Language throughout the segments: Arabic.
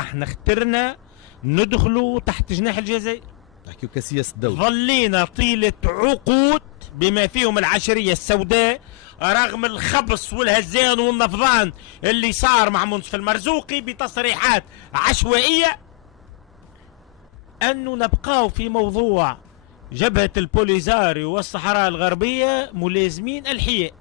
احنا اخترنا ندخلوا تحت جناح الجزائر، نحكيو كسياسة الدولة. ظلينا طيلة عقود بما فيهم العشرية السوداء رغم الخبص والهزان والنفضان اللي صار مع منصف المرزوقي بتصريحات عشوائية، أنه نبقاو في موضوع جبهة البوليزاريو والصحراء الغربية ملازمين الحياء،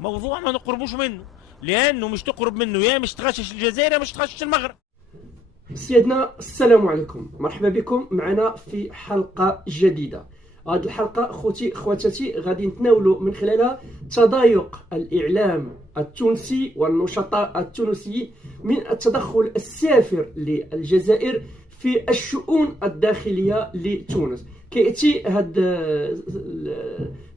موضوع ما نقربوش منه، لأنه مش تقرب منه يا مش تغشش الجزائر يا مش تغشش المغرب. سيدنا السلام عليكم، مرحبا بكم معنا في حلقة جديدة. هذه الحلقة خواتاتي غادي نتناولوا من خلالها تضايق الإعلام التونسي والنشطاء التونسيين من التدخل السافر للجزائر في الشؤون الداخلية لتونس. كيأتي هذه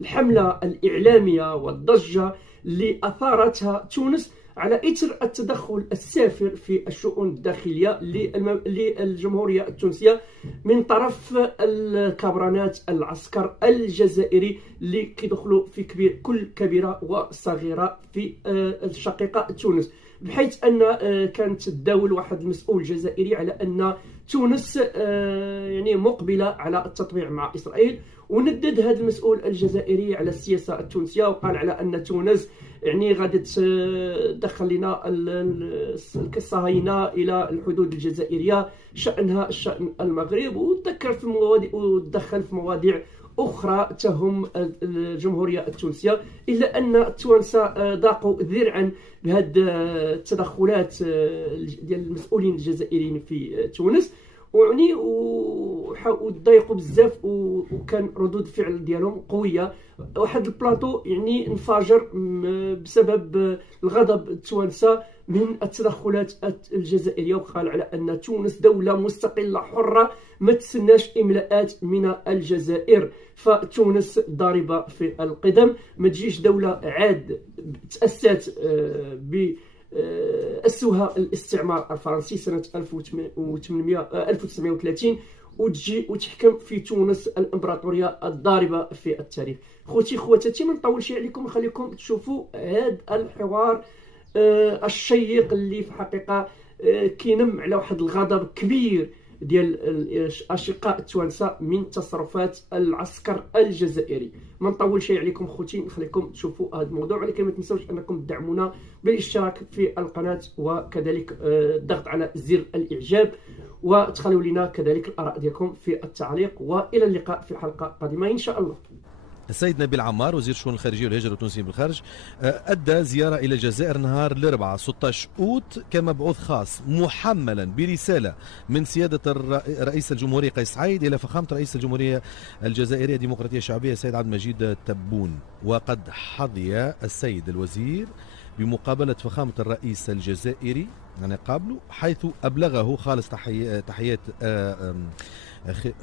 الحملة الإعلامية والضجة اللي أثارتها تونس على إثر التدخل السافر في الشؤون الداخلية للجمهورية التونسية من طرف الكبرانات العسكر الجزائري اللي كيدخلوا في كل كبيرة وصغيرة في الشقيقة تونس، بحيث أن كانت تداول واحد المسؤول جزائري على أن تونس يعني مقبلة على التطبيع مع إسرائيل، وندد هذا المسؤول الجزائري على السياسة التونسية وقال على أن تونس يعني غادي تدخل لنا الصهاينة إلى الحدود الجزائرية، شأنها شأن المغرب، وتذكر في مواضيع ودخل في مواضيع أخرى تهم الجمهورية التونسية، إلا أن التوانسة ضاقوا ذرعا بهذه التدخلات ديال المسؤولين الجزائريين في تونس، وعني وضايقوا بزاف، وكان ردود فعل ديالهم قويه. واحد البلاطو يعني انفجر بسبب الغضب التوانسه من التدخلات الجزائريه، وقال على ان تونس دوله مستقله حره ما تسناش املاءات من الجزائر، فتونس ضاربه في القدم، ما تجيش دوله عاد تاسست ب أسسها الاستعمار الفرنسي سنة 1930 وتجي وتحكم في تونس الإمبراطورية الضاربة في التاريخ. خواتاتي ما نطولش عليكم، خليكم تشوفوا هذا الحوار الشيق اللي في حقيقة كينم على واحد الغضب كبير ديال الاشقاء التوانسه من تصرفات العسكر الجزائري. ما نطولش عليكم خوتي، نخليكم تشوفوا هذا الموضوع، ولكن ما تنسوش انكم تدعمونا بالاشتراك في القناه، وكذلك الضغط على زر الاعجاب، وتخلوا لنا كذلك الاراء ديالكم في التعليق، والى اللقاء في حلقه قادمه ان شاء الله. السيد نبيل عمار وزير الشؤون الخارجيه والهجره التونسيه بالخارج ادى زياره الى الجزائر نهار الاربعاء 16 اوت كمبعوث خاص محملا برساله من سياده رئيس الجمهوريه قيس سعيد الى فخامه رئيس الجمهوريه الجزائريه الديمقراطيه الشعبيه السيد عبد المجيد تبون. وقد حظي السيد الوزير بمقابله فخامه الرئيس الجزائري يعني قابله، حيث ابلغه خالص تحيات أخي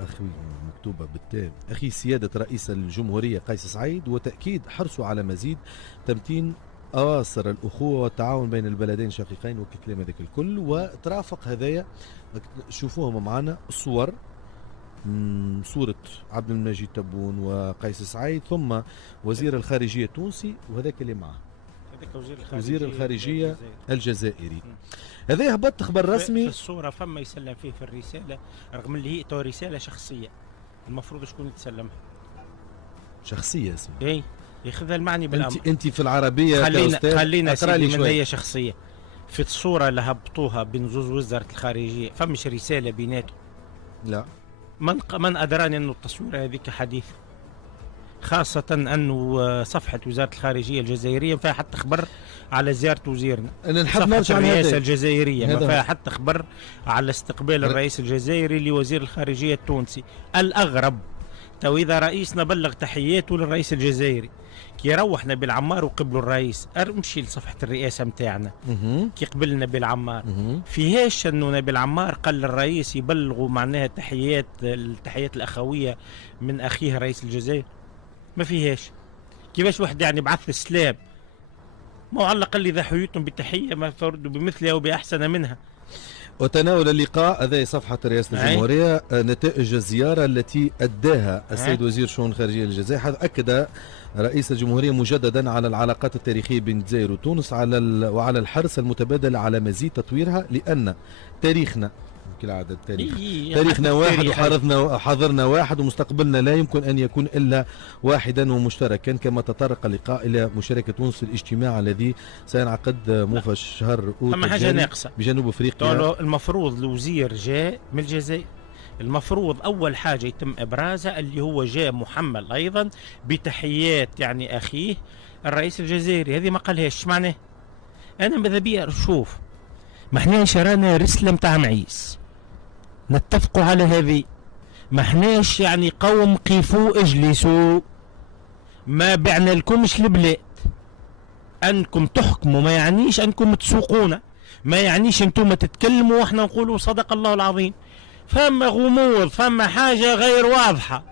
مكتوبة بالتالي أخي سيادة رئيس الجمهورية قيس سعيد، وتأكيد حرصه على مزيد تمتين أواصر الأخوة والتعاون بين البلدين الشقيقين وكلام هذاك الكل. وترافق هذايا شوفوهم معنا الصور، صورة عبد المجيد تبون وقيس سعيد ثم وزير الخارجية التونسي، وهذاك اللي معه وزير الخارجية الجزائري. هذا هبط خبر رسمي في الصورة، فما يسلم فيه في الرسالة رغم اللي هي رسالة شخصية، المفروض شكون يتسلمها؟ شخصية اسمها اي ياخذها المعني بالامر. انت في العربية خلينا سيدي من هي شخصية. في الصورة اللي هبطوها بين زوز وزارة الخارجية فمش رسالة بيناتهم؟ لا، من أدراني أنه التصوير هذيك حديث، خاصة أنه صفحة وزارة الخارجية الجزائرية ما فيها حتى خبر على زيارة وزيرنا. أنا نحب صفحة الرئاسة الجزائرية ما فيها حتى خبر على استقبال الرئيس الجزائري لوزير الخارجية التونسي. الأغرب تو إذا رئيسنا بلغ تحياته للرئيس الجزائري، كي يروح نبيل عمار وقبلوا الرئيس، امشي لصفحة الرئاسة متاعنا كي قبلنا نبيل عمار، فيهاش انه نبيل عمار قال للرئيس يبلغوا معناها التحيات الأخوية من أخيه رئيس الجزائر؟ ما فيهاش. كيفاش واحد يعني بعث السلام؟ ما هو على الأقل إذا حييتم بتحية ما فردوا بمثلها وبأحسن منها. وتناول اللقاء هذه صفحة رئاسة الجمهورية نتائج الزيارة التي أداها السيد وزير الشؤون الخارجية للجزائر، حيث أكد رئيس الجمهورية مجددا على العلاقات التاريخية بين الجزائر وتونس وعلى الحرص المتبادل على مزيد تطويرها، لأن تاريخنا كالعادة تاريخنا واحد وحاضرنا واحد ومستقبلنا لا يمكن أن يكون إلا واحدا ومشتركا. كما تطرق اللقاء إلى مشاركة تونس في الاجتماع الذي سينعقد موفى شهر أوت فما حاجة ناقصة بجنوب أفريقيا. المفروض الوزير جاء من الجزائر، المفروض أول حاجة يتم إبرازها اللي هو جاء محمل أيضا بتحيات يعني أخيه الرئيس الجزائري. هذه ما قالهاش معناه. أنا ماذا بيا شوف، ما احناش رانا رسلة متاع معيس، نتفقوا على هذه. ما احناش يعني قوم قيفوا اجلسوا، ما بعنا لكمش البلاد. انكم تحكموا ما يعنيش انكم تسوقونا، ما يعنيش انتم تتكلموا واحنا نقولوا صدق الله العظيم. فما غموض، فما حاجة غير واضحة.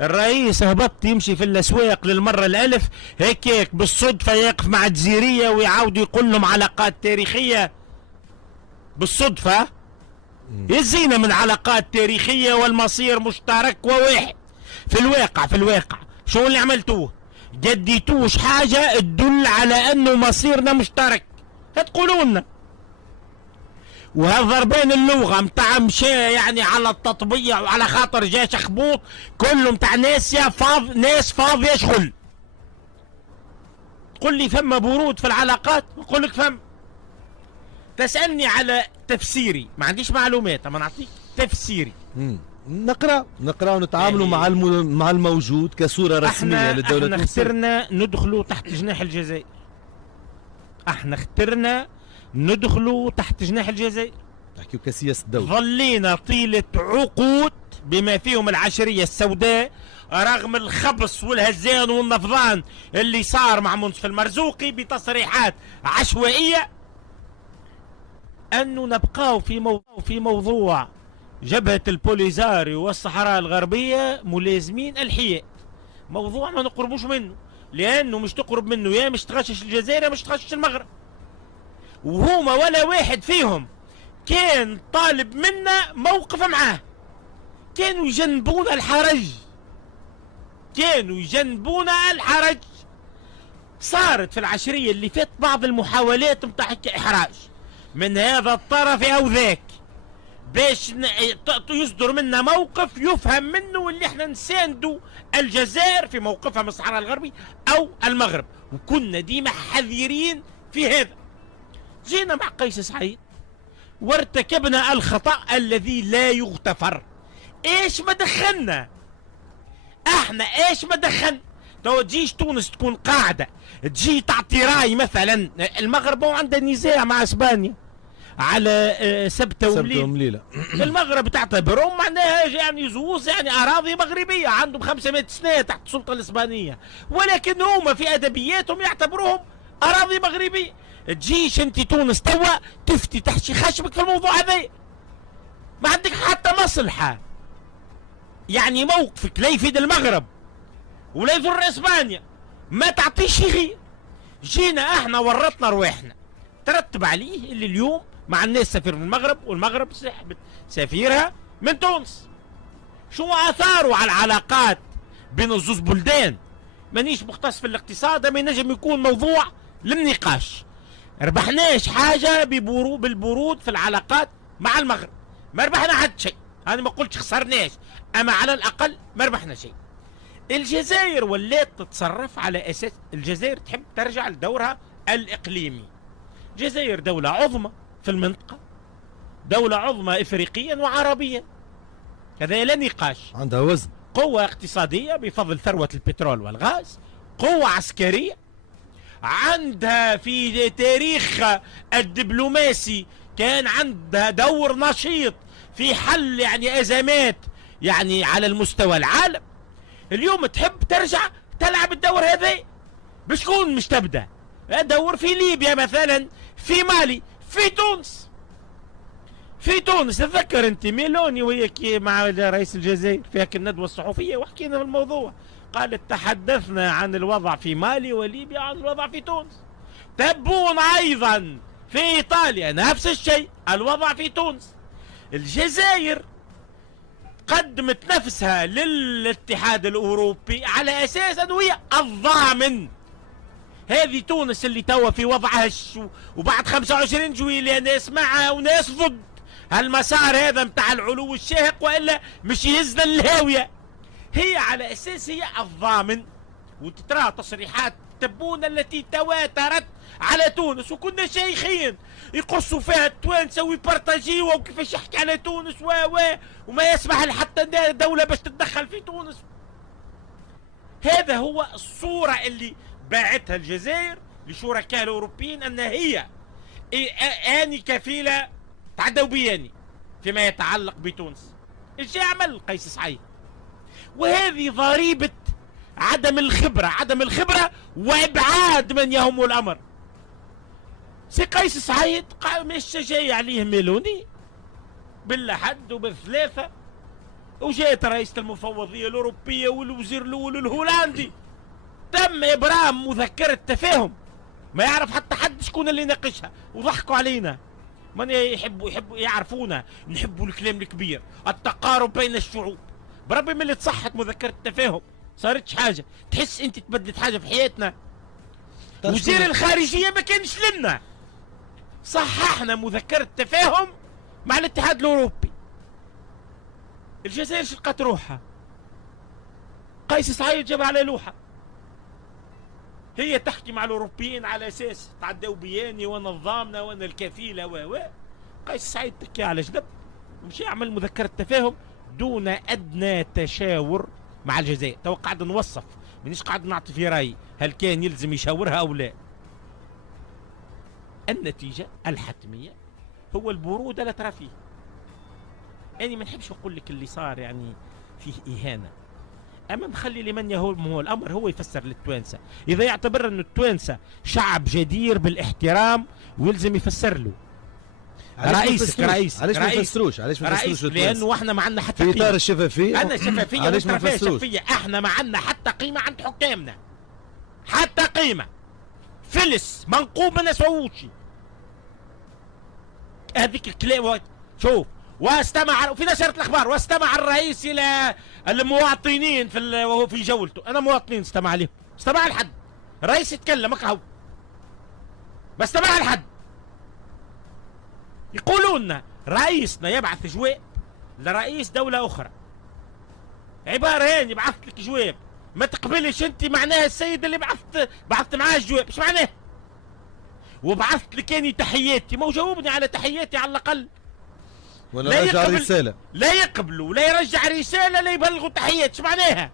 الرئيس هبط يمشي في الاسواق للمرة الالف هيك بالصدفة، يقف مع جزيرية ويعاود يقول لهم علاقات تاريخية بالصدفة. يزينا من علاقات تاريخية والمصير مشترك وواحد. في الواقع شو اللي عملتوه؟ جديتوش حاجة تدل على انه مصيرنا مشترك. هتقولوا لنا وهالضربين اللغة متاع مشى يعني على التطبيع وعلى خاطر جا شخبوط كله متاع ناس ناس فاضية شغل. تقول لي فما برود في العلاقات، نقول لك فم. تسألني على تفسيري، ما عنديش معلومات اما نعطيك تفسيري. نقرا ونتعاملوا مع الموجود كصورة رسمية للدولة. احنا اخترنا ندخلوا تحت جناح الجزائر. تحت جناح الجزائر. تحكيوا كسياسة الدولة. ظلينا طيلة عقود بما فيهم العشرية السوداء، رغم الخبص والهزان والنفضان اللي صار مع منصف المرزوقي بتصريحات عشوائية، أنه نبقاو في موضوع جبهة البوليزاريو والصحراء الغربية ملازمين الحياء. موضوع ما نقربوش منه، لأنه مش تقرب منه يا مش تغشش الجزائر يا مش تغشش المغرب. وهما ولا واحد فيهم كان طالب منا موقف معاه. كانوا يجنبونا الحرج. صارت في العشرية اللي فات بعض المحاولات متاع إحراج من هذا الطرف أو ذاك، باش يصدر منا موقف يفهم منه اللي احنا نساندوا الجزائر في موقفها من الصحراء الغربي أو المغرب، وكنا ديما حذرين في هذا. جينا مع قيس سعيد وارتكبنا الخطأ الذي لا يغتفر. ايش ما دخلنا تو تجيش تونس تكون قاعدة تجي تعطي راي مثلا المغرب عنده نزاع مع اسبانيا على سبتة ومليلة. المغرب تعتبرهم معناها يعني زوز يعني اراضي مغربية عندهم 500 سنة تحت السلطة الاسبانية، ولكن هم في ادبياتهم يعتبروهم اراضي مغربية. تجيش انت تونس توا تفتي تحشي خشمك في الموضوع هذا، ما عندك حتى مصلحة. يعني موقفك لا يفيد المغرب ولا يضر اسبانيا، ما تعطيش غير. جينا احنا ورطنا رواحنا، ترتب عليه اللي اليوم مع الناس سفير من المغرب والمغرب سحبت سفيرها من تونس. شو اثاره على العلاقات بين الزوز بلدان؟ مانيش مختص في الاقتصاد، ما ينجم يكون موضوع للنقاش. ربحناش حاجة بالبرود في العلاقات مع المغرب، ما ربحنا حد شيء. انا ما قلتش خسرناش، اما على الاقل ما ربحنا شيء. الجزائر ولات تتصرف على اساس الجزائر تحب ترجع لدورها الاقليمي. الجزائر دولة عظمى في المنطقة، دولة عظمى افريقيا وعربيا، هذا لا نقاش. عندها وزن، قوة اقتصادية بفضل ثروة البترول والغاز، قوة عسكرية، عندها في تاريخ الدبلوماسي كان عندها دور نشيط في حل يعني ازمات يعني على المستوى العالم. اليوم تحب ترجع تلعب الدور هذا بشكون؟ مش تبدا دور في ليبيا مثلا، في مالي، في تونس. تذكر انت ميلوني وهي مع رئيس الجزائر في هيك الندوه الصحفيه وحكينا في الموضوع، قالت تحدثنا عن الوضع في مالي وليبيا، عن الوضع في تونس. تبون ايضا في إيطاليا نفس الشيء الوضع في تونس. الجزائر قدمت نفسها للاتحاد الأوروبي على أساس أنه هي الضامن. هذه تونس اللي توا في وضعها وبعد 25 جويلية ناس معها وناس ضد هالمسار هذا متاع العلو الشاهق، وإلا مش يهزنا للهاوية. هي على أساس هي الضامن، وتترى تصريحات تبون التي تواترت على تونس، وكنا شيخين يقصوا فيها التوانسه ويبارتاجيوها وكيفاش يحكي على تونس وما يسمح لحتى دولة باش تتدخل في تونس. هذا هو الصورة اللي باعتها الجزائر لشركائها الأوروبيين، أن هي آني كفيلة تعدوا بياني فيما يتعلق بتونس. ايش يعمل قيس سعيد؟ وهذه ضريبة عدم الخبرة وإبعاد من يهم الأمر. سي قيس سعيد مش جاي عليه ميلوني بالحد وبالثلاثة، وجاءت رئيسة المفوضية الأوروبية والوزير الأول الهولندي، تم إبرام مذكرة تفاهم ما يعرف حتى حد شكون اللي ناقشها، وضحكوا علينا. من يحبوا يعرفونا نحبوا الكلام الكبير، التقارب بين الشعوب. بربي من اللي تصحت مذكرة التفاهم صارتش حاجة. تحس انت تبدلت حاجة في حياتنا؟ وزير الخارجية ما كانش لنا، صححنا مذكرة تفاهم مع الاتحاد الأوروبي. الجزائر شقت روحها، قيس سعيد جاب على لوحة، هي تحكي مع الأوروبيين على أساس تعدوا بياني وانا الضامنة وانا الكفيلة قيس سعيد تكي على جنب ومشي يعمل مذكرة تفاهم دون أدنى تشاور مع الجزائر. تو قاعد نوصف، مانيش قاعد نعطي في رأيي هل كان يلزم يشاورها أو لا. النتيجة الحتمية هو البرودة لا ترى فيه. أنا ما نحبش نقول لك اللي صار يعني فيه إهانة، أما نخلي لمن يهمه الأمر هو يفسر للتوانسة. إذا يعتبر أن التوانسة شعب جدير بالاحترام ويلزم يفسر له. رئيس علاش ما نفسروش لأنه احنا ما عندنا حتى في إطار الشفافية. أنا شفافية علاش ما نفسروش؟ احنا ما عندنا حتى قيمة عند حكامنا، حتى قيمة. فلس منقوب ما نسووش هذيك الكلام. شوف، واستمع في نشرة الأخبار، واستمع الرئيس إلى المواطنين وهو في جولته. أنا مواطنين استمع لهم، استمع لحد الرئيس يتكلم هو بس استمع لحد. يقولون رئيسنا يبعث جواب لرئيس دولة أخرى، عبارة يعني يبعث لك جواب ما تقبلش أنت، معناها السيد اللي بعثت معاه الجواب إيش معناه؟ وبعثت لك أني تحياتي، ما جاوبني على تحياتي على الأقل. ولا رجع رسالة، لا يقبلوا لا يرجع رسالة لا يبلغوا تحيات، ايش معناها؟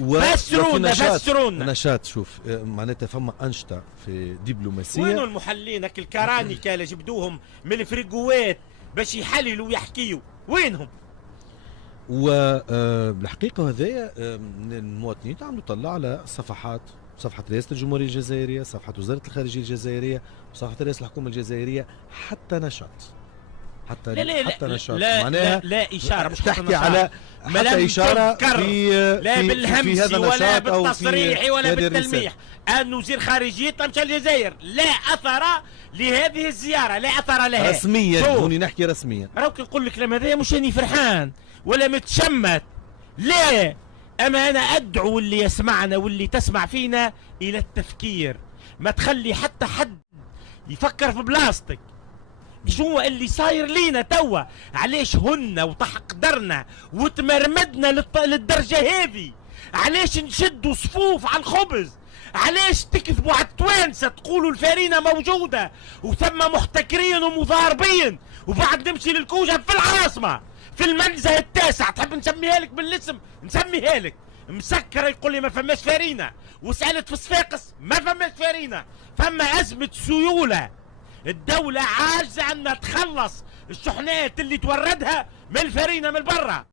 فسرونا نشاط. شوف معناتها فما أنشطة في دبلوماسية. وينو المحللين الكرانيكا اللي جبدوهم من الفريقوات باش يحللوا ويحكيوا، وينهم؟ والحقيقة هذايا المواطنين تعملوا طلع على صفحة رئاسة الجمهورية الجزائرية، صفحة وزارة الخارجية الجزائرية، صفحة رئاسة الحكومة الجزائرية، حتى نشاط. حتى نشاط معناها لا إشارة، مش تحكي على حتى إشارة لا بالهمس ولا بالتصريح ولا بالتلميح أن وزير خارجيتنا مشى الجزائر. لا أثر لهذه الزيارة، لا أثر لها رسميا. هوني نحكي رسميا، راك نقول لك الكلام هذا مش أني فرحان ولا متشمت، لا. أما أنا أدعو اللي يسمعنا واللي تسمع فينا إلى التفكير، ما تخلي حتى حد يفكر في بلاستيك. شو اللي صاير لينا توا؟ علاش هن وتحقدرنا وتمرمدنا للدرجة هذه؟ علاش نشدوا صفوف على الخبز؟ علاش تكذبوا على التوانسة تقولوا الفارينة موجودة وثم محتكرين ومضاربين، وبعد نمشي للكوجة في العاصمة في المنزه التاسع تحب نسميها لك بالاسم نسميها لك مسكرة، يقول لي ما فماش فارينة، وسألت في صفاقس ما فماش فارينة. فما أزمة سيولة، الدولة عاجزة أن تخلص الشحنات اللي توردها من الفارينة من برا.